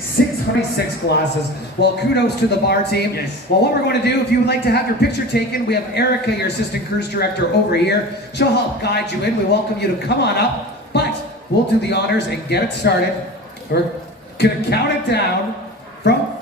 606 glasses. Well, kudos to the bar team. Yes. Well, what we're going to do, if you would like to have your picture taken, we have Erica, your assistant cruise director, over here. She'll help guide you in. We welcome you to come on up, but we'll do the honors and get it started. We're going to count it down from